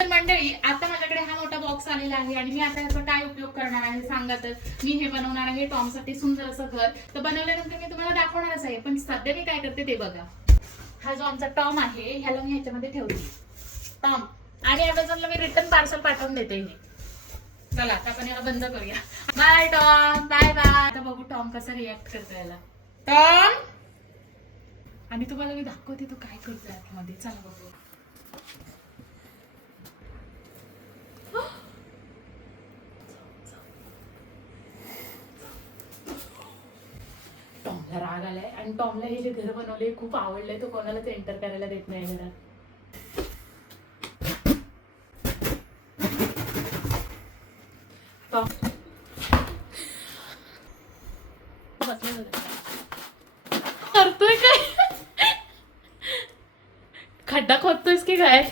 तर मंडळी, आता माझ्याकडे हा मोठा बॉक्स आलेला आहे आणि मी आता याचा काय उपयोग करणार आहे सांगा. तर मी हे बनवणार आहे टॉमसाठी सुंदर असं घर. तर बनवल्यानंतर मी तुम्हाला दाखवणारच आहे, पण सध्या मी काय करते ते बघा. हा जो आमचा टॉम आहे ह्याला मी ह्याच्यामध्ये ठेवते टॉम, आणि अमेझॉनला मी रिटर्न पार्सल पाठवून देते हे. चला आता आपण याला बंद करूया. Bye Tom, bye bye. आता बघू टॉम कसा रिॲक्ट करतो याला. टॉम, आणि तुम्हाला मी दाखवते तो काय करतोय आतमध्ये. चला बघू. टॉमला राग आलाय आणि टॉमला हे जे घर बनवले खूप आवडलंय. तो कोणालाच एंटर करायला देत नाही घरात. टॉम करतोय काय? खड्डा खोदतोयस की काय?